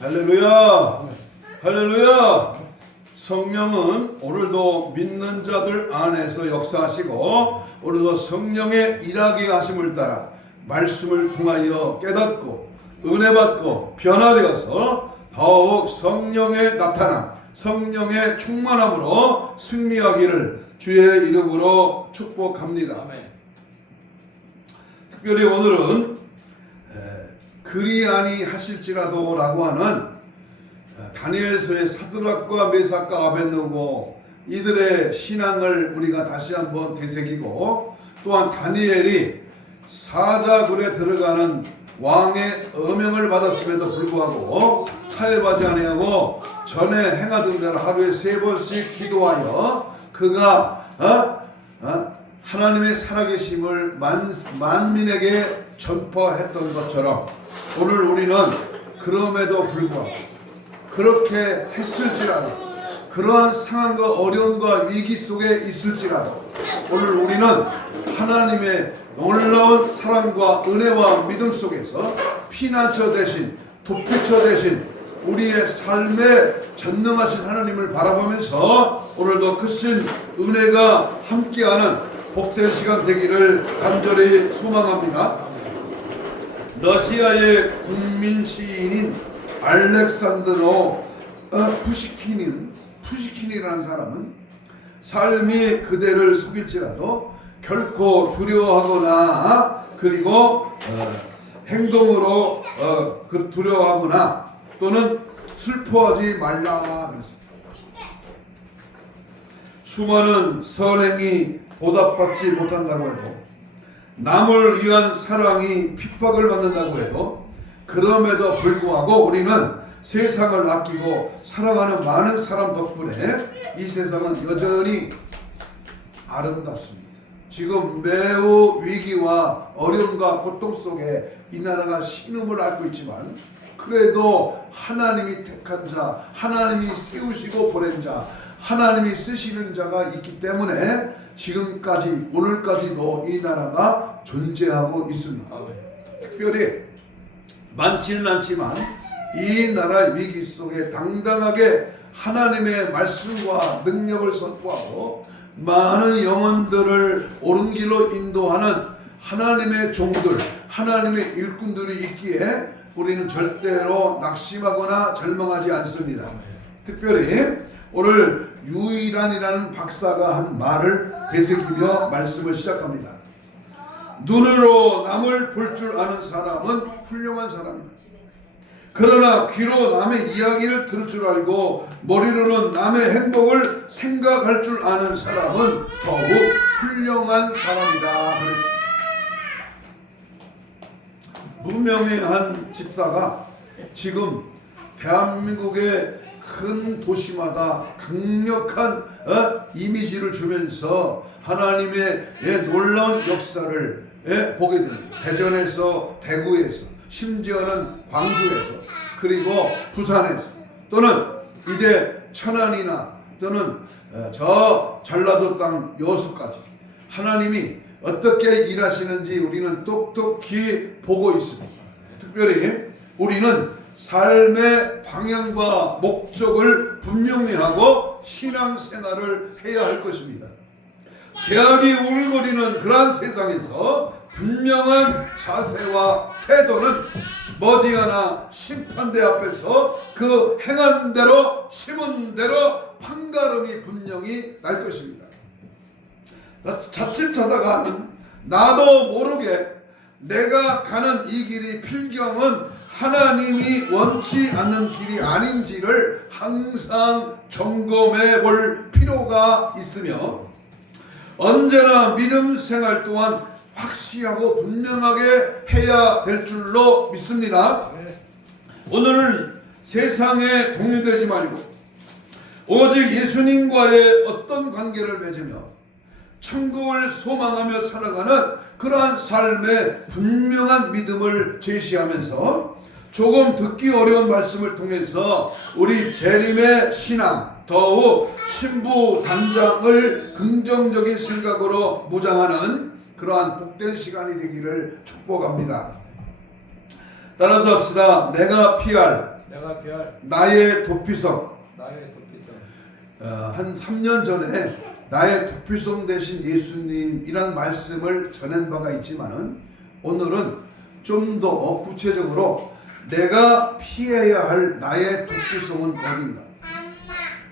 할렐루야! 할렐루야! 성령은 오늘도 믿는 자들 안에서 역사하시고 오늘도 성령의 일하게 하심을 따라 말씀을 통하여 깨닫고 은혜받고 변화되어서 더욱 성령의 나타남, 성령의 충만함으로 승리하기를 주의 이름으로 축복합니다. 아멘. 특별히 오늘은 그리 아니하실지라도 라고 하는 다니엘서의 사드락과 메삭과 아벳느고 이들의 신앙을 우리가 다시 한번 되새기고, 또한 다니엘이 사자굴에 들어가는 왕의 어명을 받았음에도 불구하고 타협하지 아니하고 전에 행하던 대로 하루에 3번씩 기도하여 그가 하나님의 살아계심을 만민에게 전파했던 것처럼 오늘 우리는 그럼에도 불구하고 그렇게 했을지라도, 그러한 상황과 어려움과 위기 속에 있을지라도 오늘 우리는 하나님의 놀라운 사랑과 은혜와 믿음 속에서 피난처 대신, 도피처 대신 우리의 삶에 전능하신 하나님을 바라보면서 오늘도 크신 은혜가 함께하는 복된 시간 되기를 간절히 소망합니다. 러시아의 국민 시인인 알렉산드로 푸시킨이라는 사람은 삶이 그대를 속일지라도 결코 두려워하거나 그리고 행동으로 두려워하거나 또는 슬퍼하지 말라 그랬습니다. 수많은 선행이 보답받지 못한다고 해도, 남을 위한 사랑이 핍박을 받는다고 해도, 그럼에도 불구하고 우리는 세상을 아끼고 사랑하는 많은 사람 덕분에 이 세상은 여전히 아름답습니다. 지금 매우 위기와 어려움과 고통 속에 이 나라가 신음을 앓고 있지만 그래도 하나님이 택한 자, 하나님이 세우시고 보낸 자, 하나님이 쓰시는 자가 있기 때문에 지금까지 오늘까지도 이 나라가 존재하고 있습니다. 특별히 많지는 않지만 이 나라 위기 속에 당당하게 하나님의 말씀과 능력을 선포하고 많은 영혼들을 옳은 길로 인도하는 하나님의 종들, 하나님의 일꾼들이 있기에 우리는 절대로 낙심하거나 절망하지 않습니다. 특별히 오늘 유일한이라는 박사가 한 말을 되새기며 말씀을 시작합니다. 눈으로 남을 볼 줄 아는 사람은 훌륭한 사람이다. 그러나 귀로 남의 이야기를 들을 줄 알고 머리로는 남의 행복을 생각할 줄 아는 사람은 더욱 훌륭한 사람이다. 그랬습니다. 무명의 한 집사가 지금 대한민국의 큰 도시마다 강력한 이미지를 주면서 하나님의 놀라운 역사를 보게 됩니다. 대전에서, 대구에서, 심지어는 광주에서, 그리고 부산에서, 또는 이제 천안이나 또는 저 전라도 땅 여수까지 하나님이 어떻게 일하시는지 우리는 똑똑히 보고 있습니다. 특별히 우리는 삶의 방향과 목적을 분명히 하고 신앙생활을 해야 할 것입니다. 죄악이 울거리는 그러한 세상에서 분명한 자세와 태도는 머지않아 심판대 앞에서 그 행한 대로 심은 대로 판가름이 분명히 날 것입니다. 자칫 자다가는 나도 모르게 내가 가는 이 길이 필경은 하나님이 원치 않는 길이 아닌지를 항상 점검해 볼 필요가 있으며, 언제나 믿음 생활 또한 확실하고 분명하게 해야 될 줄로 믿습니다. 오늘은 세상에 동요되지 말고 오직 예수님과의 어떤 관계를 맺으며 천국을 소망하며 살아가는 그러한 삶의 분명한 믿음을 제시하면서 조금 듣기 어려운 말씀을 통해서 우리 재림의 신앙, 더욱 신부 단장을 긍정적인 생각으로 무장하는 그러한 복된 시간이 되기를 축복합니다. 따라서 합시다. 내가 피할 내가 피할 나의 도피성. 나의 도피성. 한 3년 전에 나의 도피성 되신 예수님이란 말씀을 전한 바가 있지만은 오늘은 좀 더 구체적으로 내가 피해야 할 나의 도피성은 어딘가.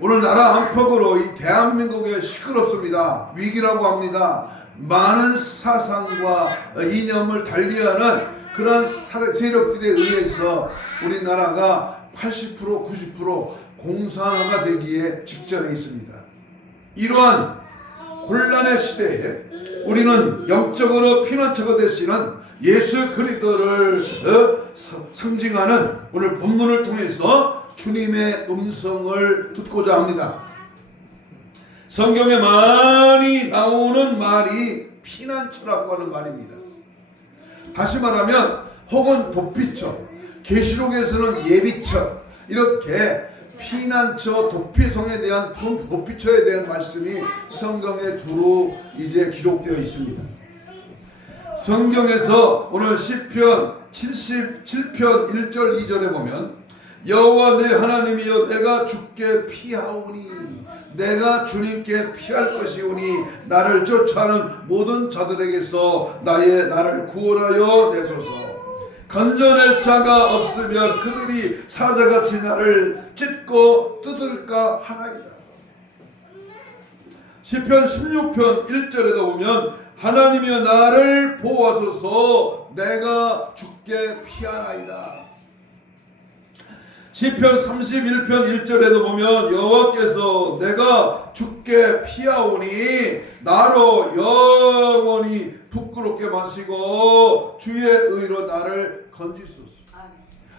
오늘 나라 안팎으로 이 대한민국에 시끄럽습니다. 위기라고 합니다. 많은 사상과 이념을 달리하는 그런 세력들에 의해서 우리나라가 80% 90% 공산화가 되기에 직전에 있습니다. 이러한 곤란의 시대에 우리는 영적으로 피난처가 되시는 예수 그리스도를 상징하는 오늘 본문을 통해서 주님의 음성을 듣고자 합니다. 성경에 많이 나오는 말이 피난처라고 하는 말입니다. 다시 말하면 혹은 도피처, 계시록에서는 예비처, 이렇게 피난처, 도피성에 대한 도피처에 대한 말씀이 성경에 두루 이제 기록되어 있습니다. 성경에서 오늘 시편 77편 1절 2절에 보면 여호와 내 하나님이여 내가 주께 피하오니 내가 주님께 피할 것이오니 나를 쫓아하는 모든 자들에게서 나를 구원하여 내소서. 건져낼 자가 없으면 그들이 사자같이 나를 찢고 뜯을까 하나이다. 시편 16편 1절에도 보면 하나님이여 나를 보호하소서 내가 주께 피하나이다. 시편 31편 1절에도 보면 여호와께서 내가 주께 피하오니 나로 영원히 부끄럽게 마시고 주의 의로 나를 건지소서.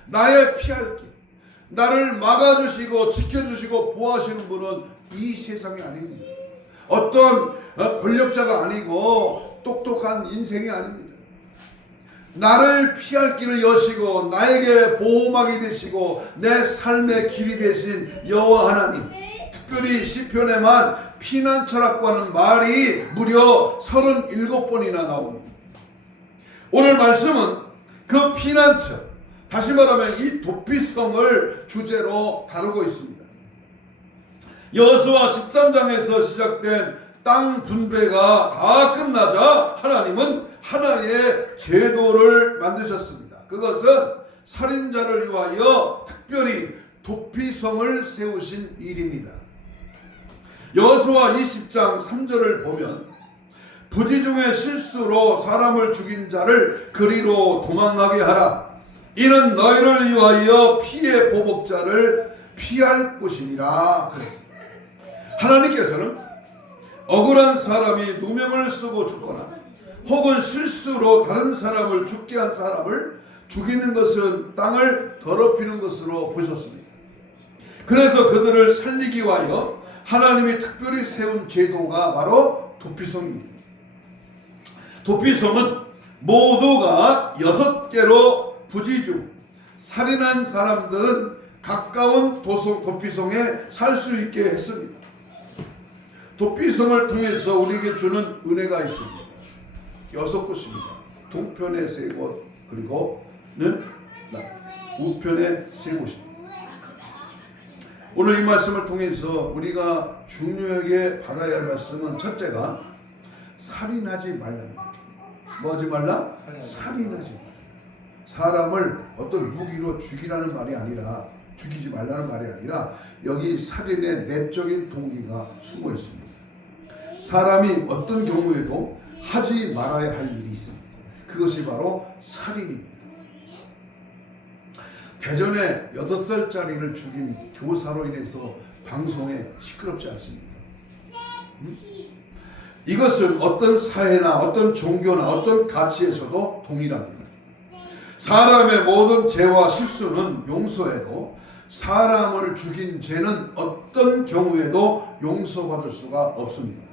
나의 피할 길, 나를 막아주시고 지켜주시고 보호하시는 분은 이 세상이 아닙니다. 어떤 권력자가 아니고 똑똑한 인생이 아닙니다. 나를 피할 길을 여시고 나에게 보호막이 되시고 내 삶의 길이 되신 여호와 하나님. 특별히 시편에만 피난처라고 하는 말이 무려 37번이나 나옵니다. 오늘 말씀은 그 피난처, 다시 말하면 이 도피성을 주제로 다루고 있습니다. 여호수아 13장에서 시작된 땅 분배가 다 끝나자 하나님은 하나의 제도를 만드셨습니다. 그것은 살인자를 위하여 특별히 도피성을 세우신 일입니다. 여호수아 20장 3절을 보면 부지 중에 실수로 사람을 죽인 자를 그리로 도망가게 하라. 이는 너희를 위하여 피해 보복자를 피할 것이니라 그랬습니다. 하나님께서는 억울한 사람이 누명을 쓰고 죽거나 혹은 실수로 다른 사람을 죽게 한 사람을 죽이는 것은 땅을 더럽히는 것으로 보셨습니다. 그래서 그들을 살리기 위하여 하나님이 특별히 세운 제도가 바로 도피성입니다. 도피성은 모두가 6개로 부지 중 살인한 사람들은 가까운 도피성에 살 수 있게 했습니다. 도피성을 통해서 우리에게 주는 은혜가 있습니다. 6곳입니다. 동편에 3곳 그리고 우편에 3곳입니다. 오늘 이 말씀을 통해서 우리가 중요하게 받아야 할 말씀은 첫째가 살인하지 말라는 거예요. 뭐 하지 말라? 살인하지 말라. 사람을 어떤 무기로 죽이라는 말이 아니라 죽이지 말라는 말이 아니라 여기 살인의 내적인 동기가 숨어 있습니다. 사람이 어떤 경우에도 하지 말아야 할 일이 있습니다. 그것이 바로 살인입니다. 대전에 8살짜리를 죽인 교사로 인해서 방송에 시끄럽지 않습니까? 이것은 어떤 사회나 어떤 종교나 어떤 가치에서도 동일합니다. 사람의 모든 죄와 실수는 용서해도 사람을 죽인 죄는 어떤 경우에도 용서받을 수가 없습니다.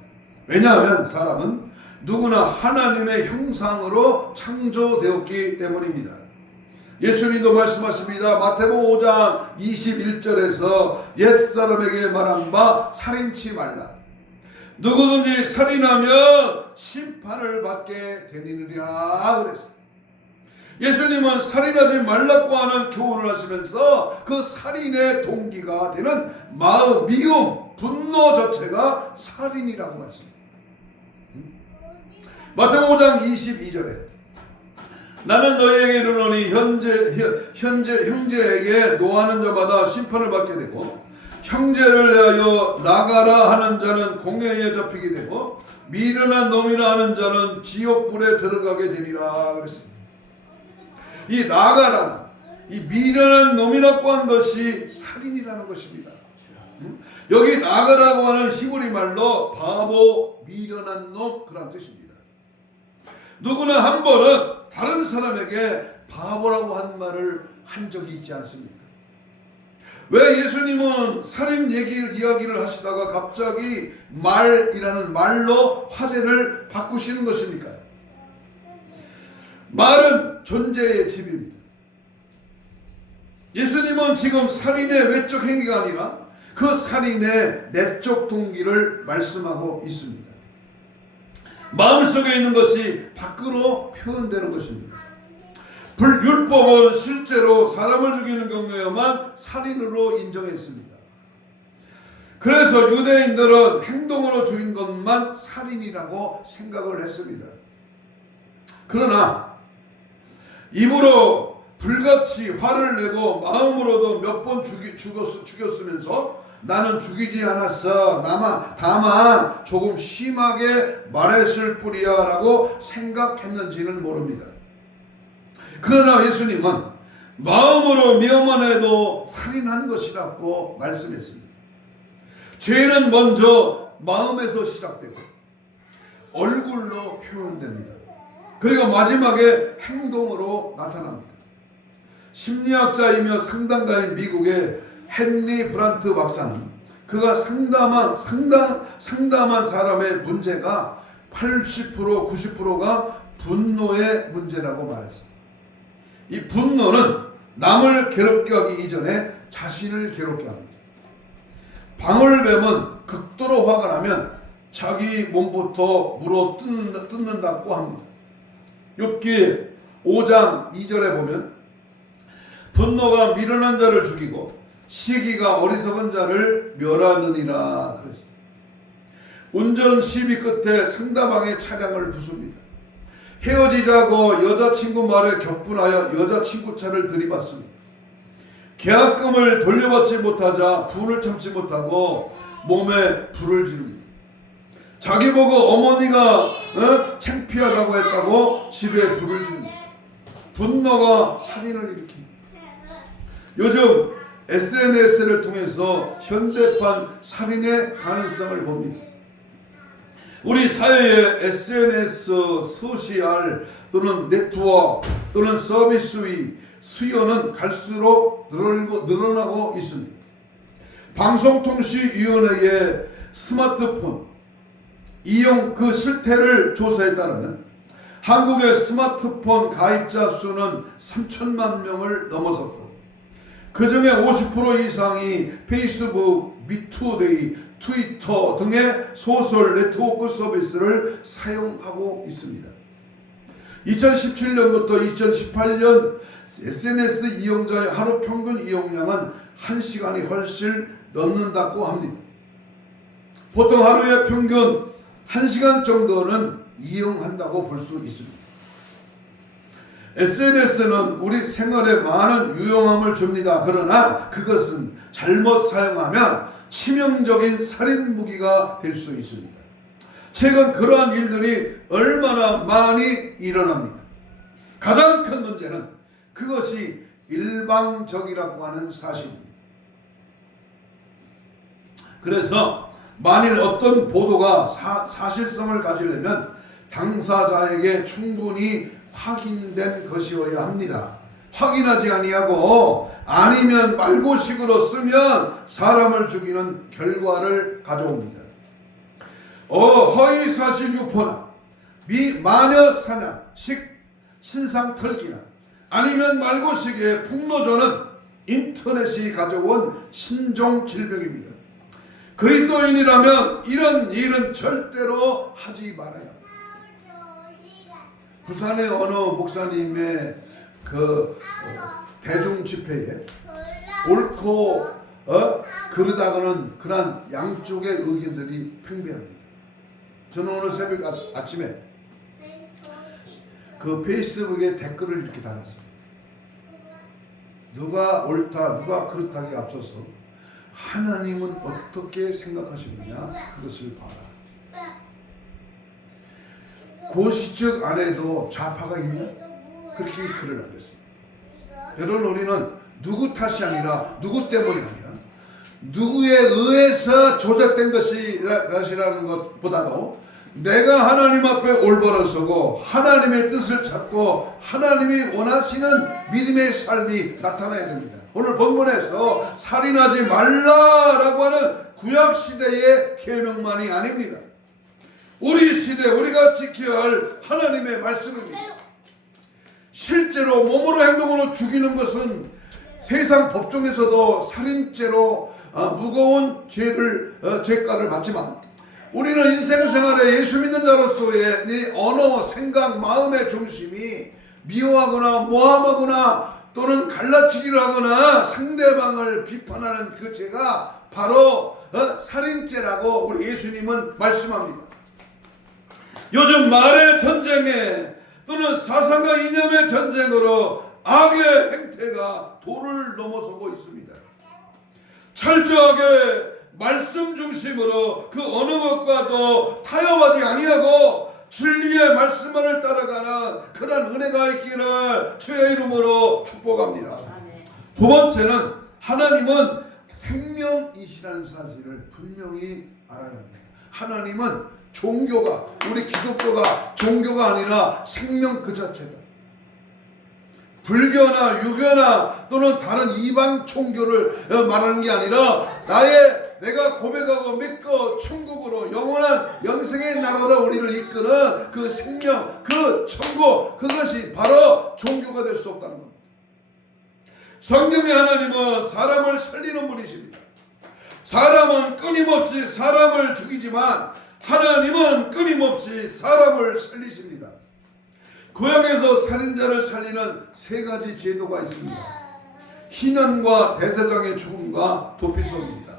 왜냐하면 사람은 누구나 하나님의 형상으로 창조되었기 때문입니다. 예수님도 말씀하십니다. 마태복음 5장 21절에서 옛사람에게 말한 바 살인치 말라. 누구든지 살인하면 심판을 받게 되느니라 그랬습니다. 예수님은 살인하지 말라고 하는 교훈을 하시면서 그 살인의 동기가 되는 마음, 미움, 분노 자체가 살인이라고 말씀합니다. 마태복음 5장 22절에 나는 너희에게 이르노니 형제에게 노하는 자마다 심판을 받게 되고 형제를 대하여 나가라 하는 자는 공회에 잡히게 되고 미련한 놈이라 하는 자는 지옥불에 들어가게 되리라 그랬습니다. 이 나가라, 이 미련한 놈이라고 한 것이 살인이라는 것입니다. 여기 나가라고 하는 히브리 말로 바보, 미련한 놈 그런 뜻입니다. 누구나 한 번은 다른 사람에게 바보라고 한 말을 한 적이 있지 않습니까? 왜 예수님은 살인 이야기를 하시다가 갑자기 말이라는 말로 화제를 바꾸시는 것입니까? 말은 존재의 집입니다. 예수님은 지금 살인의 외적 행위가 아니라 그 살인의 내적 동기를 말씀하고 있습니다. 마음속에 있는 것이 밖으로 표현되는 것입니다. 율법은 실제로 사람을 죽이는 경우에만 살인으로 인정했습니다. 그래서 유대인들은 행동으로 죽인 것만 살인이라고 생각을 했습니다. 그러나 입으로 불같이 화를 내고 마음으로도 몇 번 죽였으면서 나는 죽이지 않았어. 다만 조금 심하게 말했을 뿐이야 라고 생각했는지는 모릅니다. 그러나 예수님은 마음으로 미워만 해도 살인한 것이라고 말씀했습니다. 죄는 먼저 마음에서 시작되고 얼굴로 표현됩니다. 그리고 마지막에 행동으로 나타납니다. 심리학자이며 상담가인 미국의 헨리 브란트 박사는 그가 상담한 사람의 문제가 80% 90%가 분노의 문제라고 말했습니다. 이 분노는 남을 괴롭게 하기 이전에 자신을 괴롭게 합니다. 방울뱀은 극도로 화가 나면 자기 몸부터 물어 뜯는다고 합니다. 욥기 5장 2절에 보면 분노가 미련한 자를 죽이고 시기가 어리석은 자를 멸하느니라 그랬습니다. 운전 시비 끝에 상대방의 차량을 부숩니다. 헤어지자고 여자친구 말에 격분하여 여자친구 차를 들이받습니다. 계약금을 돌려받지 못하자 분을 참지 못하고 몸에 불을 지릅니다. 자기 보고 어머니가 창피하다고 했다고 집에 불을 지릅니다. 분노가 살인을 일으킵니다. 요즘 SNS를 통해서 현대판 살인의 가능성을 봅니다. 우리 사회의 SNS, 소셜 또는 네트워크 또는 서비스의 수요는 갈수록 늘어나고 있습니다. 방송통신위원회의 스마트폰 이용 그 실태를 조사에 따르면 한국의 스마트폰 가입자 수는 3천만 명을 넘어섰고 그 중에 50% 이상이 페이스북, 미투데이, 트위터 등의 소셜 네트워크 서비스를 사용하고 있습니다. 2017년부터 2018년 SNS 이용자의 하루 평균 이용량은 1시간이 훨씬 넘는다고 합니다. 보통 하루에 평균 1시간 정도는 이용한다고 볼 수 있습니다. SNS는 우리 생활에 많은 유용함을 줍니다. 그러나 그것은 잘못 사용하면 치명적인 살인 무기가 될 수 있습니다. 최근 그러한 일들이 얼마나 많이 일어납니다. 가장 큰 문제는 그것이 일방적이라고 하는 사실입니다. 그래서 만일 어떤 보도가 사실성을 가지려면 당사자에게 충분히 확인된 것이어야 합니다. 확인하지 아니하고 아니면 말고식으로 쓰면 사람을 죽이는 결과를 가져옵니다. 허위 사실 유포나 마녀 사냥, 신상 털기나 아니면 말고식의 폭로전은 인터넷이 가져온 신종 질병입니다. 그리스도인이라면 이런 일은 절대로 하지 말아야 합니다. 부산의 어느 목사님의 대중 집회에 옳고 그러다가는 그러한 양쪽의 의견들이 팽배합니다. 저는 오늘 새벽 아침에 그 페이스북에 댓글을 이렇게 달았습니다. 누가 옳다 누가 그렇다기에 앞서서 하나님은 어떻게 생각하시느냐 그것을 봐라. 고시적 안에도 좌파가 있냐? 그렇게 글을 남겼습니다. 여러분, 우리는 누구 탓이 아니라 누구 때문이 아니라 누구에 의해서 조작된 것이라는 것보다도 내가 하나님 앞에 올바로 서고 하나님의 뜻을 찾고 하나님이 원하시는 믿음의 삶이 나타나야 됩니다. 오늘 본문에서 살인하지 말라라고 하는 구약시대의 계명만이 아닙니다. 우리 시대 우리가 지켜야 할 하나님의 말씀입니다. 실제로 몸으로 행동으로 죽이는 것은 세상 법정에서도 살인죄로 무거운 죄가를 받지만 우리는 인생생활에 예수 믿는 자로서의 네 언어, 생각, 마음의 중심이 미워하거나 모함하거나 또는 갈라치기를 하거나 상대방을 비판하는 그 죄가 바로 살인죄라고 우리 예수님은 말씀합니다. 요즘 말의 전쟁에 또는 사상과 이념의 전쟁으로 악의 행태가 도를 넘어서고 있습니다. 철저하게 말씀 중심으로 그 어느 것과도 타협하지 아니하고 진리의 말씀만을 따라가는 그런 은혜가 있기를 주의 이름으로 축복합니다. 두 번째는 하나님은 생명이시라는 사실을 분명히 알아야 합니다. 하나님은 종교가 우리 기독교가 종교가 아니라 생명 그 자체다. 불교나 유교나 또는 다른 이방 종교를 말하는 게 아니라 내가 고백하고 믿고 천국으로 영원한 영생의 나라로 우리를 이끄는 그 생명, 그 천국, 그것이 바로 종교가 될 수 없다는 겁니다. 성경의 하나님은 사람을 살리는 분이십니다. 사람은 끊임없이 사람을 죽이지만 하나님은 끊임없이 사람을 살리십니다. 구약에서 살인자를 살리는 세 가지 제도가 있습니다. 희년과 대제사장의 죽음과 도피성입니다.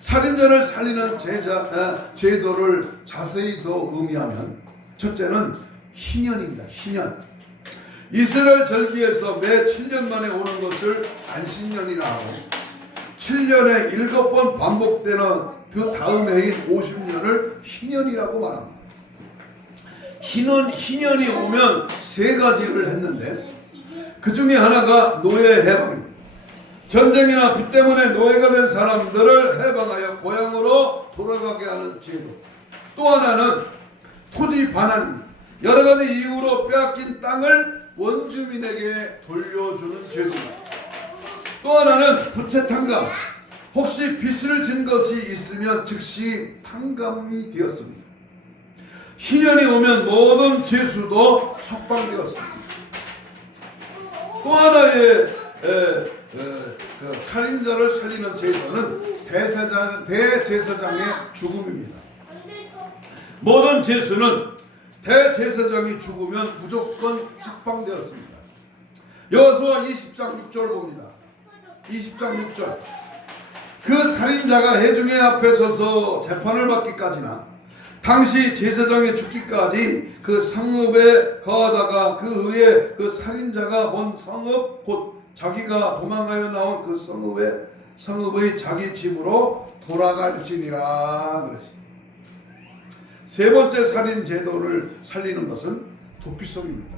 살인자를 살리는 제도를 자세히 더 의미하면 첫째는 희년입니다. 희년. 이스라엘 절기에서 매 7년 만에 오는 것을 안식년이라 하고 7년에 7번 반복되는 그 다음 해인 50년을 희년이라고 말합니다. 희년이 오면 세 가지를 했는데 그 중에 하나가 노예 해방입니다. 전쟁이나 비 때문에 노예가 된 사람들을 해방하여 고향으로 돌아가게 하는 제도. 또 하나는 토지 반환입니다. 여러 가지 이유로 빼앗긴 땅을 원주민에게 돌려주는 제도입니다. 또 하나는 부채 탕감. 혹시 빚을 진 것이 있으면 즉시 탕감이 되었습니다. 희년이 오면 모든 죄수도 석방되었습니다. 또 하나의 그 살인자를 살리는 제도는 대제사장의 죽음입니다. 모든 죄수는 대제사장이 죽으면 무조건 석방되었습니다. 여호수아 20장 6절 봅니다. 20장 6절. 그 살인자가 회중의 앞에 서서 재판을 받기까지나 당시 제사장의 죽기까지 그 성읍에 거하다가 그 후에 그 살인자가 본 성읍 곧 자기가 도망가여 나온 그 성읍의 자기 집으로 돌아갈지니라 그랬습니다. 세 번째 살인 제도를 살리는 것은 도피성입니다.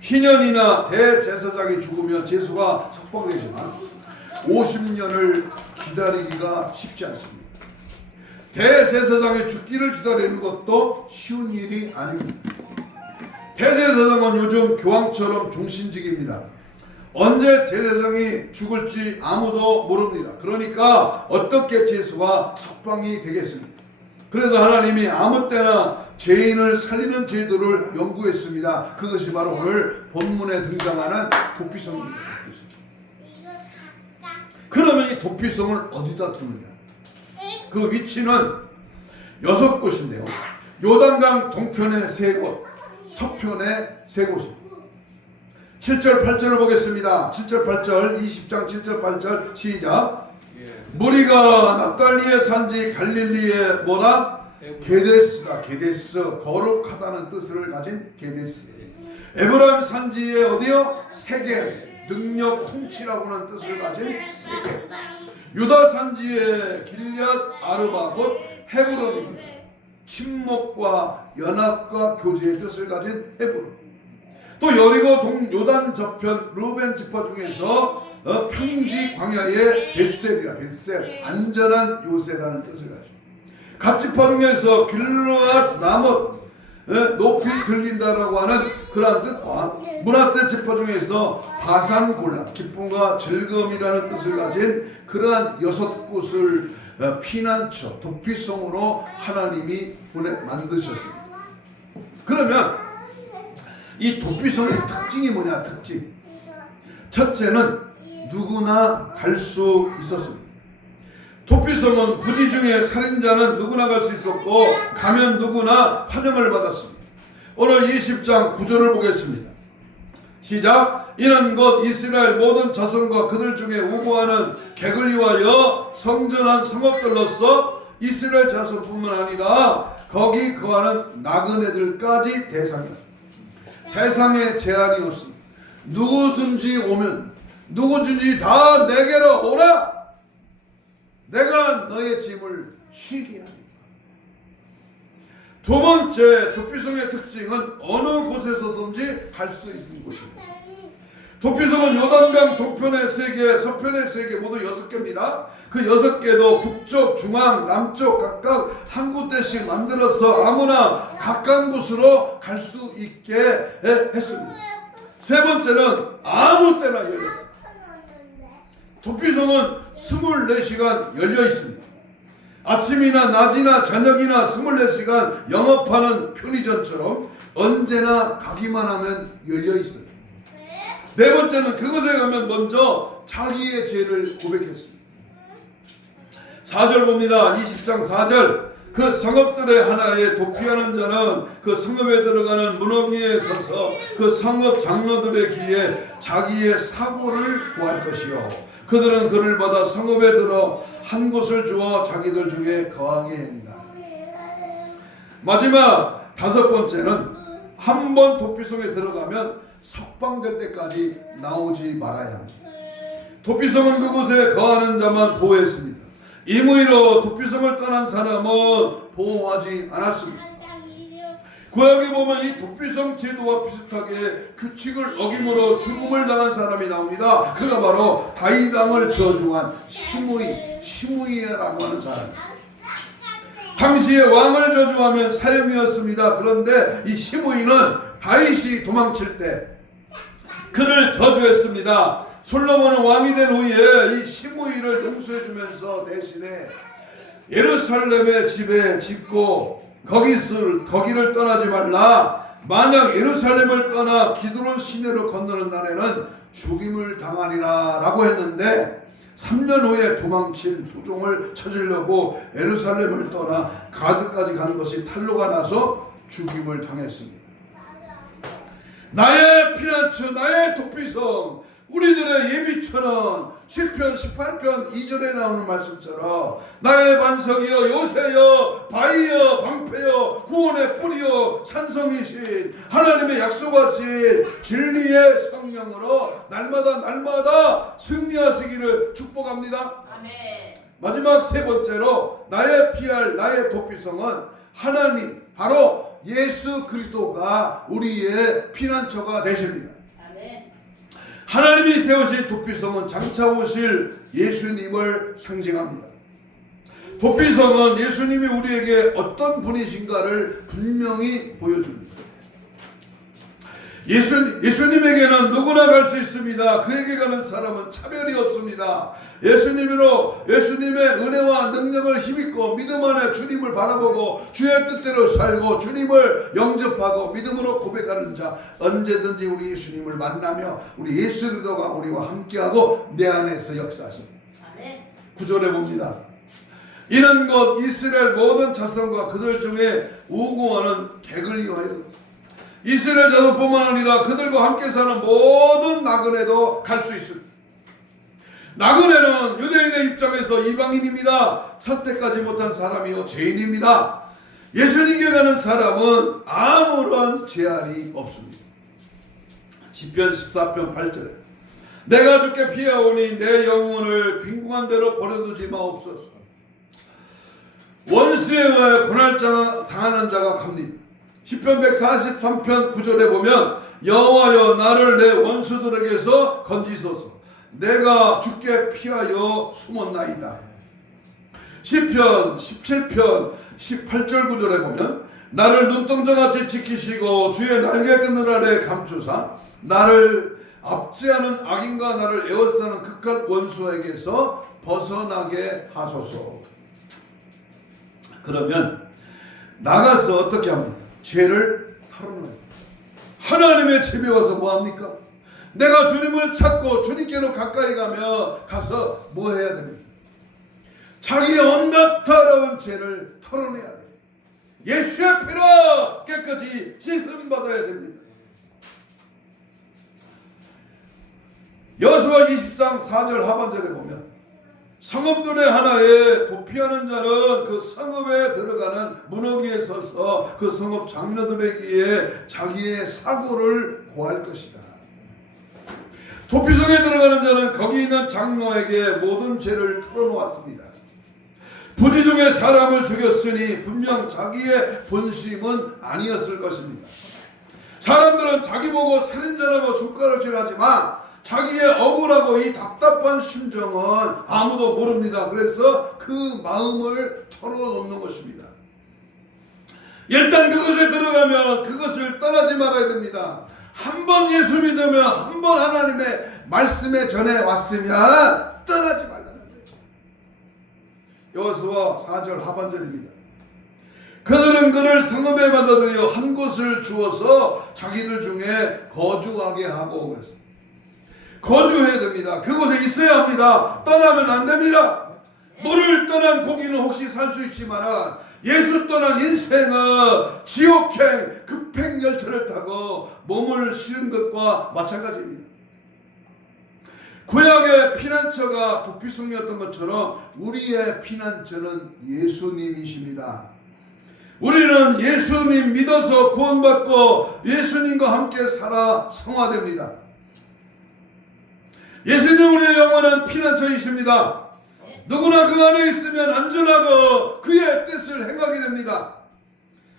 희년이나 대제사장이 죽으면 죄수가 석방되지만 50년을 기다리기가 쉽지 않습니다. 대제사장의 죽기를 기다리는 것도 쉬운 일이 아닙니다. 대제사장은 요즘 교황처럼 종신직입니다. 언제 제사장이 죽을지 아무도 모릅니다. 그러니까 어떻게 죄수가 석방이 되겠습니까? 그래서 하나님이 아무 때나 죄인을 살리는 제도를 연구했습니다. 그것이 바로 오늘 본문에 등장하는 도피성입니다. 그러면 이 도피성을 어디다 두느냐? 그 위치는 6곳인데요. 요단강 동편에 3곳, 서편에 3곳입니다. 7절 8절을 보겠습니다. 7절 8절 20장 7절 8절 시작. 무리가 납달리의 산지 갈릴리의 뭐다? 게데스다. 게데스 거룩하다는 뜻을 가진 게데스. 에브라임 산지의 어디요? 세겜 능력 통치라고 하는 뜻을 가진 세겜. 유다 산지의 길앗 아르바 곧 헤브론입니다. 친목과 연합과 교제의 뜻을 가진 헤브론. 또 여리고 동요단 저편 루벤 지파 중에서 평지 광야의 벳셀이야. 벳셀 안전한 요새라는 뜻을 가지고 갓 지파 중에서 길르앗 나못 높이 들린다라고 하는 그러한 뜻과 므낫세 지파 중에서 바산 골라 기쁨과 즐거움이라는 뜻을 가진 그러한 6곳을 피난처 도피성으로 하나님이 만드셨습니다. 그러면 이 도피성의 특징이 뭐냐? 특징 첫째는 누구나 갈 수 있었습니다. 도피성은 부지 중에 살인자는 누구나 갈 수 있었고 가면 누구나 환영을 받았습니다. 오늘 20장 9절을 보겠습니다. 시작. 이는 곧 이스라엘 모든 자손과 그들 중에 우고하는 객을 위하여 성전한 성읍들로서 이스라엘 자손뿐만 아니라 거기 거하는 나그네들까지 대상이었습니다. 대상에 제한이 없습니다. 누구든지 오면 누구든지 다 내게로 오라. 내가 너의 짐을 쉬게 하리라. 두 번째 도피성의 특징은 어느 곳에서든지 갈 수 있는 곳입니다. 도피성은 요단강 동편의 3개, 서편의 3개 모두 6개입니다. 그 6개도 북쪽, 중앙, 남쪽 각각 한 군데씩 만들어서 아무나 가까운 곳으로 갈 수 있게 했습니다. 세 번째는 아무 때나 열렸습니다. 도피성은 24시간 열려 있습니다. 아침이나 낮이나 저녁이나 24시간 영업하는 편의점처럼 언제나 가기만 하면 열려 있어요. 네 번째는 그곳에 가면 먼저 자기의 죄를 고백했습니다. 4절 봅니다. 20장 4절. 그 성읍들의 하나에 도피하는 자는 그 성읍에 들어가는 문어기에 서서 그 성읍 장로들의 귀에 자기의 사고를 구할 것이요 그들은 그를 받아 성읍에 들어 한 곳을 주어 자기들 중에 거하게 한다. 마지막 5번째는 한 번 도피성에 들어가면 석방될 때까지 나오지 말아야 합니다. 도피성은 그곳에 거하는 자만 보호했습니다. 임의로 도피성을 떠난 사람은 보호하지 않았습니다. 구약에 보면 이 도피성 제도와 비슷하게 규칙을 어김으로 죽음을 당한 사람이 나옵니다. 그가 바로 다윗 왕을 저주한 시므이라고 하는 사람입니다. 당시에 왕을 저주하면 사형이었습니다. 그런데 이 시므이는 다윗이 도망칠 때 그를 저주했습니다. 솔로몬은 왕이 된 후에 이 시므이를 용서해주면서 대신에 예루살렘의 집에 짓고 거기를 떠나지 말라. 만약 예루살렘을 떠나 기드론 시내로 건너는 날에는 죽임을 당하리라 라고 했는데 3년 후에 도망친 부종을 찾으려고 예루살렘을 떠나 가드까지 간 것이 탄로가 나서 죽임을 당했습니다. 나의 피난처 나의 도피성 우리들의 예비처는 시편 18편 2절에 나오는 말씀처럼 나의 반석이여 요새여 바위여 방패여 구원의 뿌리여 산성이신 하나님의 약속하신 진리의 성령으로 날마다 승리하시기를 축복합니다. 아멘. 마지막 3번째로 나의 피할 나의 도피성은 하나님 바로 예수 그리스도가 우리의 피난처가 되십니다. 하나님이 세우신 도피성은 장차 오실 예수님을 상징합니다. 도피성은 예수님이 우리에게 어떤 분이신가를 분명히 보여줍니다. 예수님에게는 누구나 갈 수 있습니다. 그에게 가는 사람은 차별이 없습니다. 예수님의 은혜와 능력을 힘입고 믿음 안에 주님을 바라보고 주의 뜻대로 살고 주님을 영접하고 믿음으로 고백하는 자 언제든지 우리 예수님을 만나며 우리 예수 그리스도가 우리와 함께하고 내 안에서 역사하십니다. 9절에 봅니다. 이는 곧 이스라엘 모든 자손과 그들 중에 우고하는 객을 위하여 이스라엘 자손뿐만 아니라 그들과 함께 사는 모든 나그네도 갈 수 있습니다. 나그네는 유대인의 입장에서 이방인입니다. 선택하지 못한 사람이요 죄인입니다. 예수님께 가는 사람은 아무런 제한이 없습니다. 시편 14편 8절에 내가 주께 피하오니 내 영혼을 빈궁한 대로 버려두지 마옵소서. 원수에 의하여 고난 당하는 자가 갑니다. 시편 143편 9절에 보면 여호와여 나를 내 원수들에게서 건지소서. 내가 주께 피하여 숨었나이다. 시편 17편 18절 9절에 보면 나를 눈동자같이 지키시고 주의 날개 그늘 아래 감추사 나를 압제하는 악인과 나를 에워싸는 극한 원수에게서 벗어나게 하소서. 그러면 나가서 어떻게 합니까? 죄를 털어놔요. 하나님의 집에 와서 뭐합니까? 내가 주님을 찾고 주님께로 가까이 가서 뭐 해야 됩니까? 자기의 온갖 더러운 죄를 털어내야 돼요. 예수의 피로 깨끗이 씻음받아야 됩니다. 여호수아 20장 4절 하반절에 보면 성읍들의 하나에 도피하는 자는 그 성읍에 들어가는 문어기에 서서 그 성읍 장로들에게 자기의 사고를 고할 것이다. 도피성에 들어가는 자는 거기 있는 장로에게 모든 죄를 털어놓았습니다. 부지 중에 사람을 죽였으니 분명 자기의 본심은 아니었을 것입니다. 사람들은 자기 보고 살인자라고 손가락질하지만 자기의 억울하고 이 답답한 심정은 아무도 모릅니다. 그래서 그 마음을 털어놓는 것입니다. 일단 그것에 들어가면 그것을 떠나지 말아야 됩니다. 한 번 예수 믿으면 한 번 하나님의 말씀에 전해 왔으면 떠나지 말라는 거예요. 여호수아 4절 하반절입니다. 그들은 그를 성읍에 받아들여 한 곳을 주어서 자기들 중에 거주하게 하고 그랬습니다. 거주해야 됩니다. 그곳에 있어야 합니다. 떠나면 안 됩니다. 물을 떠난 고기는 혹시 살 수 있지만 예수 떠난 인생은 지옥행 급행열차를 타고 몸을 실은 것과 마찬가지입니다. 구약의 피난처가 도피성이었던 것처럼 우리의 피난처는 예수님이십니다. 우리는 예수님 믿어서 구원받고 예수님과 함께 살아 성화됩니다. 예수님 우리의 영원한 피난처이십니다. 누구나 그 안에 있으면 안전하고 그의 뜻을 행하게 됩니다.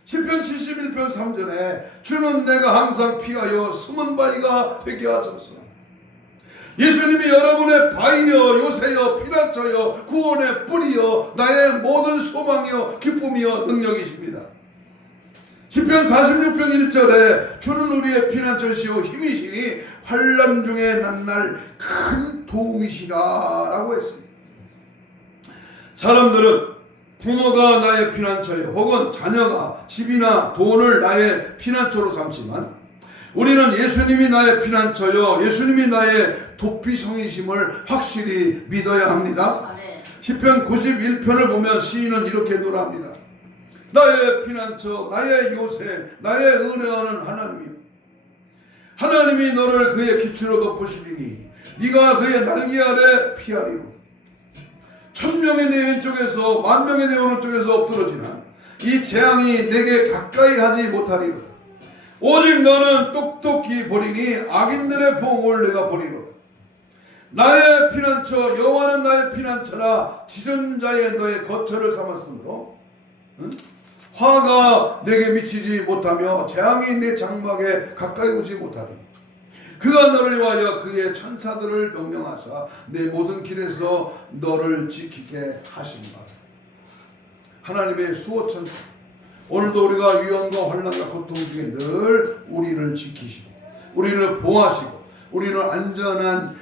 시편 71편 3절에 주는 내가 항상 피하여 숨은 바위가 되게 하소서. 예수님이 여러분의 바위여 요새여 피난처여 구원의 뿌리여 나의 모든 소망이여 기쁨이여 능력이십니다. 시편 46편 1절에 주는 우리의 피난처시오 힘이시니 환난 중에 난날 큰 도움이시라 라고 했습니다. 사람들은 부모가 나의 피난처요 혹은 자녀가 집이나 돈을 나의 피난처로 삼지만 우리는 예수님이 나의 피난처요 예수님이 나의 도피성이심을 확실히 믿어야 합니다. 시편 91편을 보면 시인은 이렇게 노래합니다. 나의 피난처 나의 요새 나의 의뢰하는 하나님이여 하나님이 너를 그의 기초로 덮으시리니 네가 그의 날개 아래 피하리로. 천명의 내 왼쪽에서 만명의 내 오른쪽에서 엎드러지나 이 재앙이 내게 가까이 하지 못하리로다. 오직 너는 똑똑히 보리니 악인들의 보응을 내가 보리로다. 나의 피난처 여호와는 나의 피난처라 지존자의 너의 거처를 삼았으므로 화가 내게 미치지 못하며 재앙이 내 장막에 가까이 오지 못하리. 그가 너를 위하여 그의 천사들을 명령하사 내 모든 길에서 너를 지키게 하신다. 하나님의 수호천사 오늘도 우리가 위험과 환난과 고통 중에 늘 우리를 지키시고 우리를 보호하시고 우리를 안전한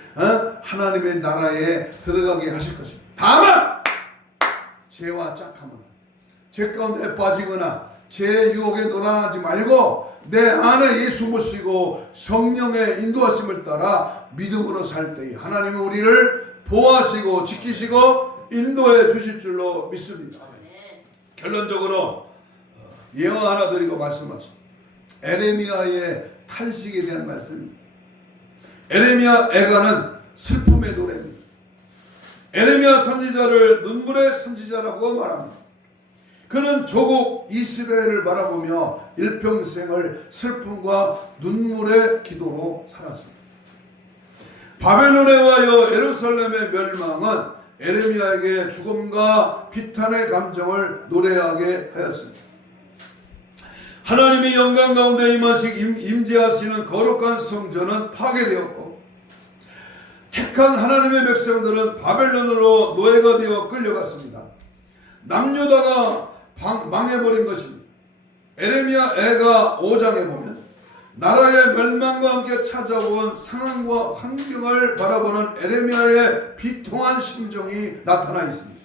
하나님의 나라에 들어가게 하실 것입니다. 다만 죄와 짝함은 죄 가운데 빠지거나 죄 유혹에 놀아나지 말고 내 안에 예수 모시고 성령의 인도하심을 따라 믿음으로 살 때에 하나님은 우리를 보호하시고 지키시고 인도해 주실 줄로 믿습니다. 결론적으로 예언 하나 드리고 말씀하십니다. 에레미야의 탄식에 대한 말씀입니다. 에레미야 애가는 슬픔의 노래입니다. 에레미야 선지자를 눈물의 선지자라고 말합니다. 그는 조국 이스라엘을 바라보며 일평생을 슬픔과 눈물의 기도로 살았습니다. 바벨론에 의하여 예루살렘의 멸망은 에레미야에게 죽음과 비탄의 감정을 노래하게 하였습니다. 하나님이 영광 가운데 임재하시는 거룩한 성전은 파괴되었고 택한 하나님의 백성들은 바벨론으로 노예가 되어 끌려갔습니다. 남유다가 망해버린 것입니다. 에레미야 애가 5장에 보면 나라의 멸망과 함께 찾아온 상황과 환경을 바라보는 에레미야의 비통한 심정이 나타나 있습니다.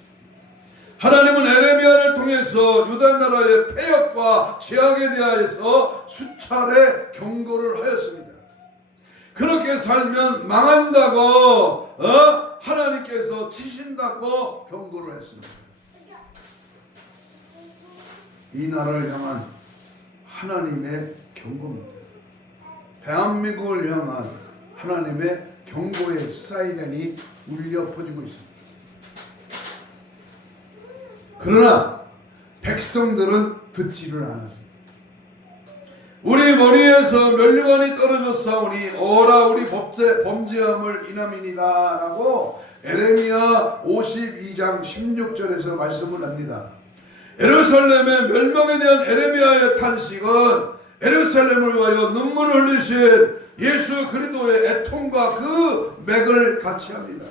하나님은 에레미야를 통해서 유다 나라의 폐역과 죄악에 대하여서 수차례 경고를 하였습니다. 그렇게 살면 망한다고 하나님께서 치신다고 경고를 했습니다. 이 나라를 향한 하나님의 경고입니다. 대한민국을 향한 하나님의 경고의 사이렌이 울려 퍼지고 있습니다. 그러나 백성들은 듣지를 않았습니다. 우리 머리에서 면류관이 떨어졌사오니 오라 우리 범죄함을 인함이니라 라고 에레미야 52장 16절에서 말씀을 합니다. 예루살렘의 멸망에 대한 에레미야의 탄식은 예루살렘을 위하여 눈물을 흘리신 예수 그리스도의 애통과 그 맥을 같이 합니다.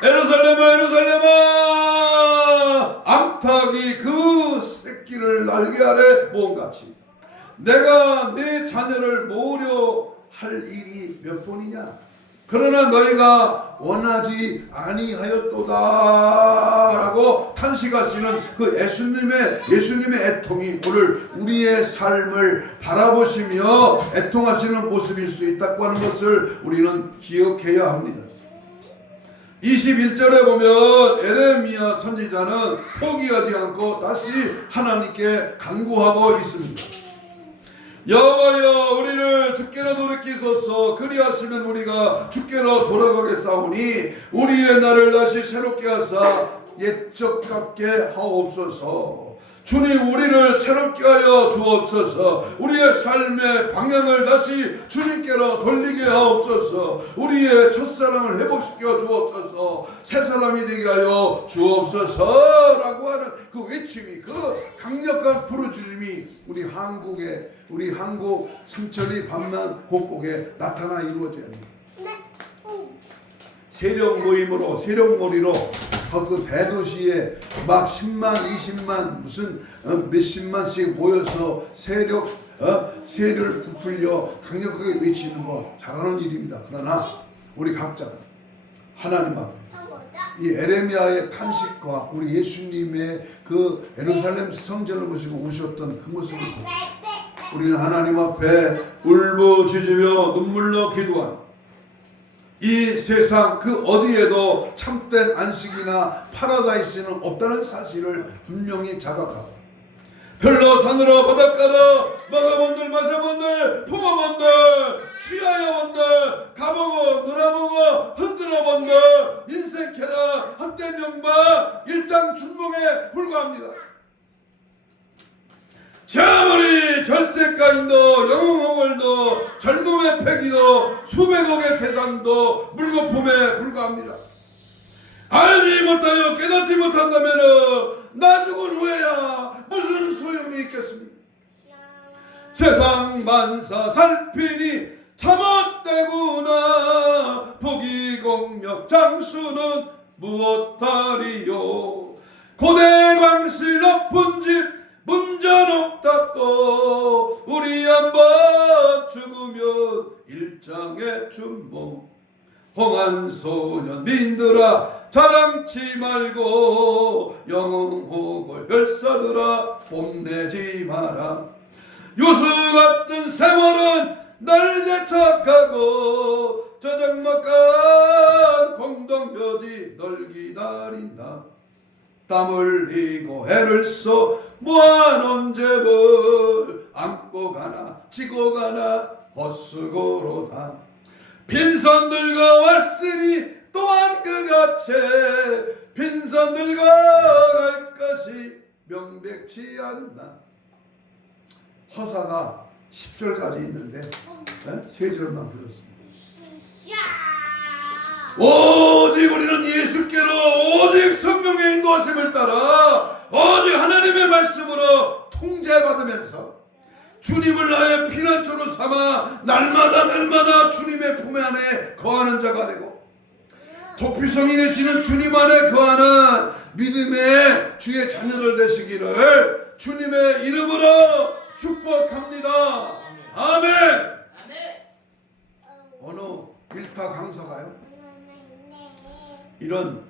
예루살렘아 예루살렘아 암탉이 그 새끼를 날개 아래 모음같이 내가 네 자녀를 모으려 할 일이 몇 번이냐. 그러나 너희가 원하지 아니하였도다 라고 탄식하시는 그 예수님의 애통이 오늘 우리의 삶을 바라보시며 애통하시는 모습일 수 있다고 하는 것을 우리는 기억해야 합니다. 21절에 보면 에레미야 선지자는 포기하지 않고 다시 하나님께 간구하고 있습니다. 여호와여 우리를 주께로 돌이키소서. 그리하시면 우리가 주께로 돌아가겠사오니 우리의 날을 다시 새롭게 하사 옛적 같게 하옵소서. 주님 우리를 새롭게 하여 주옵소서. 우리의 삶의 방향을 다시 주님께로 돌리게 하옵소서. 우리의 첫사랑을 회복시켜 주옵소서. 새사람이 되게 하여 주옵소서 라고 하는 그 외침이, 그 강력한 부르짖음이 우리 한국 삼천리 밤낮 곡곡에 나타나 이루어져야 합니다. 세력몰이로 그 대도시에 막 10만 20만 무슨 몇십만씩 모여서 세를 부풀려 강력하게 외치는 거 잘하는 일입니다. 그러나 우리 각자가 하나님 앞에 이 에레미야의 탄식과 우리 예수님의 그 예루살렘 성전을 보시고 오셨던 그 모습을 보고 우리는 하나님 앞에 울부짖으며 눈물로 기도하는 이 세상 그 어디에도 참된 안식이나 파라다이스는 없다는 사실을 분명히 자각하고 별로 산으로 바닷가로 먹어본들 마셔본들 품어본들 취하여본들 가보고 놀아보고 흔들어본들 인생 캐라 헛된 영광 일장 춘몽에 불과합니다. 자머리 절세가인도 영웅호걸도 젊음의 패기도 수백억의 재산도 물거품에 불과합니다. 알지 못하여 깨닫지 못한다면 나 죽은 후에야 무슨 소용이 있겠습니까? 세상 만사 살피니 참헛되구나. 부귀공명 장수는 무엇하리요. 고대 광실 높은 집 문전 옥탑도 우리 한번 죽으면 일장의 춘몽. 홍한소년 민들아 자랑치 말고 영웅호걸 별사들아 뽐내지 마라. 요수 같은 세월은 날 제착하고 저장막간 공동묘지 널 기다린다. 땀 흘리고 애를 써 무한 언제물 안고 가나 지고 가나 헛수고로다. 빈손 들고 왔으니 또한 그같이 빈손 들고 갈 것이 명백치 않나. 허사가 10절까지 있는데 세 절만 불렀습니다. 오직 우리는 예수께로 오직 성령의 인도하심을 따라 오직 하나님의 말씀으로 통제받으면서 주님을 나의 피난처로 삼아 날마다 주님의 품에 안에 거하는 자가 되고 도피성이 되시는 주님 안에 거하는 믿음의 주의 자녀들 되시기를 주님의 이름으로 축복합니다. 아멘. 어느 일타 강사가요 이런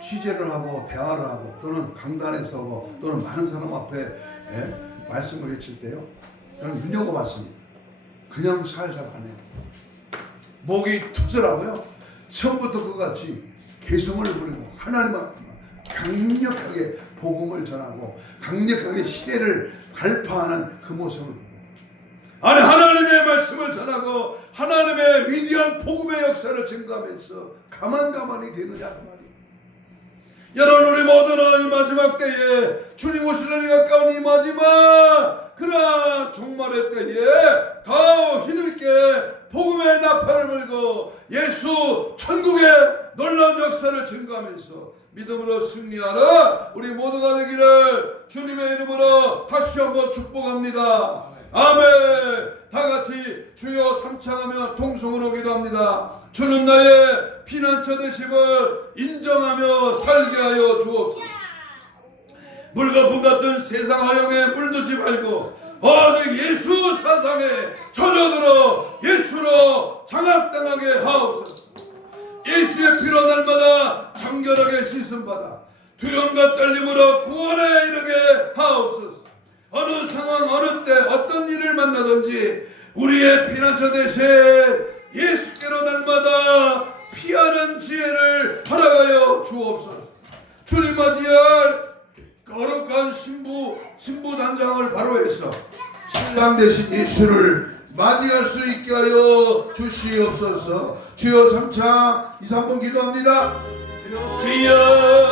취재를 하고 대화를 하고 또는 강단에 서고 또는 많은 사람 앞에 말씀을 해칠 때요 저는 눈여겨봤습니다. 그냥 살살 안 해요. 목이 툭더라고요. 처음부터 그같이 개성을 부리고 하나님 앞에 강력하게 복음을 전하고 강력하게 시대를 갈파하는 그 모습을 보고 아니 하나님의 말씀을 전하고 하나님의 위대한 복음의 역사를 증거하면서 가만히 되느냐 그 말이에요. 여러분 우리 모두는 이 마지막 때에 주님 오시려니 가까운 이 마지막 그러나 종말의 때에 더 힘있게 복음의 나팔을 불고 예수 천국의 놀라운 역사를 증거하면서 믿음으로 승리하라 우리 모두가 되기를 주님의 이름으로 다시 한번 축복합니다. 아멘. 다같이 주여 삼창하며 통성으로 기도합니다. 주는 나의 피난처 되심을 인정하며 살게 하여 주옵소서. 물거품 같은 세상 화형에 물들지 말고 오직 예수 사상에 젖어들어 예수로 장악당하게 하옵소서. 예수의 피로 날마다 정결하게 씻음받아 두려움과 떨림으로 구원에 이르게 하옵소서. 어느 상황 어느 때 어떤 일을 만나든지 우리의 피난처 대신 예수께로 날마다 피하는 지혜를 허락하여 주옵소서. 주님 맞이할 거룩한 신부단장을 바로 해서 신랑 대신 예수를 맞이할 수 있게 하여 주시옵소서. 주여 3차 2, 3번 기도합니다. 주여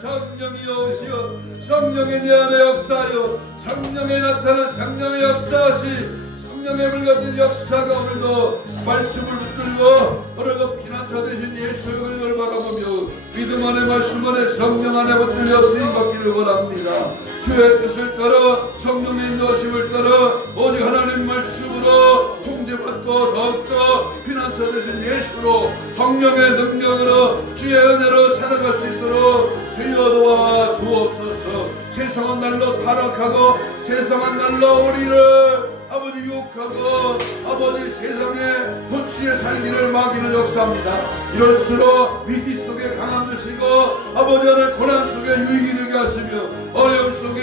성령이여 오시어 성령의 내 안에 역사하여 성령의 나타난 성령의 역사하시 성령의 물같은 역사가 오늘도 말씀을 붙들고 오늘도 피난처 되신 예수의 은혜를 바라보며 믿음 안에 말씀 안에 성령 안에 붙들려 쓰임받기를 원합니다. 주의 뜻을 따라 성령의 인도하심을 따라 오직 하나님 말씀으로 통제받고 더욱더 피난처 되신 예수로 성령의 능력으로 주의 은혜로 살아갈 수 있도록 주여 도와 주옵소서. 세상은 날로 타락하고 세상은 날로 우리를 아버지 유혹하고 아버지 세상에 도취에 살기를 막이는 역사입니다. 이럴수록 위기 속에 강함 되시고 아버지 안에 고난 속에 유익이 되게 하시며 어려움 속에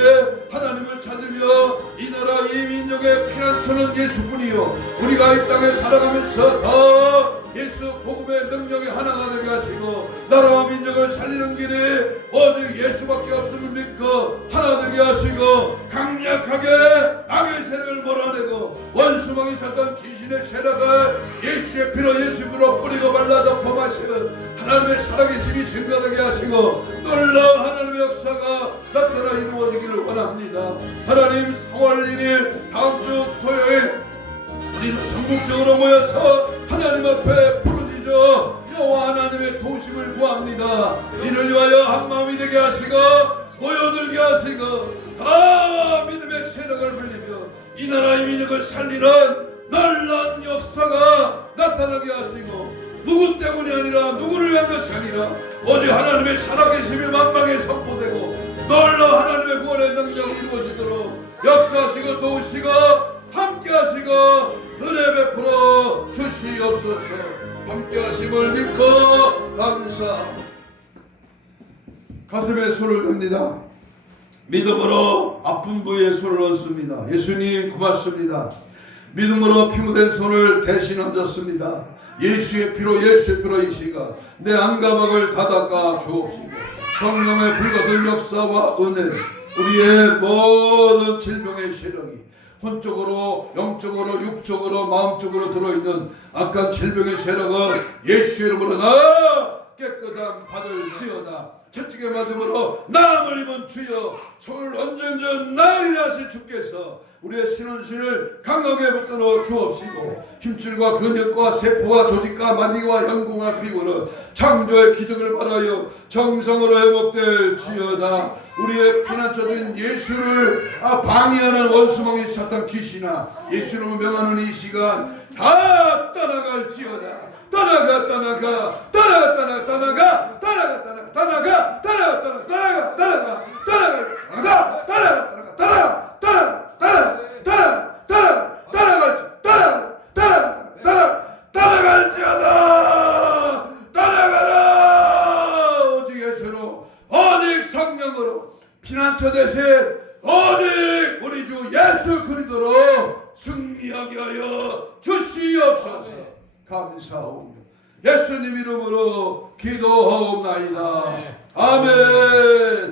하나님을 찾으며 이 나라 이 민족의 피난처는 예수뿐이요 우리가 이 땅에 살아가면서 더 예수 복음의 능력이 하나가 되게 하시고 나라와 민족을 살리는 길이 오직 예수밖에 없음을 믿고 하나 되게 하시고 강력하게 악의 세력을 몰아내고 원수망이 섰던 귀신의 세력을 예수의 피로 예수로 뿌리고 발라 덮어 마시는 하나님의 살아계심이 증거되게 하시고 놀라운 하나님의 역사가 나타나 이루어지기를 원합니다. 하나님 3월 1일 다음 주 토요일 우리는 전국적으로 모여서 하나님 앞에 부르짖어 여호와 하나님의 도우심을 구합니다. 이를 위하여 한마음이 되게 하시고 모여들게 하시고 다 믿음의 세력을 불리며 이 나라 이 민족을 살리는 놀라운 역사가 나타나게 하시고 누구 때문이 아니라 누구를 위한 것이 아니라 오직 하나님의 살아계심이 만방에 선포되고 놀라운 하나님의 구원의 능력이 이루어지도록 역사하시고 도우시고 함께 하시고 은혜 베풀어 주시옵소서. 함께 하심을 믿고 감사 가슴에 손을 댑니다. 믿음으로 아픈 부위에 손을 얹습니다. 예수님 고맙습니다. 믿음으로 피 묻은 손을 대신 얹었습니다. 예수의 피로 이 시간 내 안가박을 다닦아 주옵시고 성령의 불같은 역사와 은혜 우리의 모든 질병의 세력이 혼적으로 영적으로 육적으로 마음적으로 들어있는 악한 질병의 세력은 예수의 이름으로 나 깨끗함 받을지어다. 채찍에 맞음으로 나음을 입은 주여 손을 언제든지 나으리라 하신 주께서 우리의 신원신을 강하게 붙들어 주옵시고 힘줄과 근육과 세포와 조직과 만리와 연공과 피부는 창조의 기적을 바라여 정상으로 회복될지어다. 우리의 피난처된 예수를 방해하는 원수망의 사탄 귀신아 예수를 명하는 이 시간 다 떠나갈지어다. 떠나가 떠나가 떠나가 떠나가 떠나가 떠나가 떠나가 떠나가 떠나가 떠나가 떠나가 떠나가 떠나가 떠나가 떠나가 떠나가 떠나갈지어다. 떠나가라. 오직 예수로 오직 성령으로 피난처 대신 오직 우리 주 예수 그리스도로 승리하게 하여 주시옵소서. 감사하오며 예수님 이름으로 기도하옵나이다. 아멘.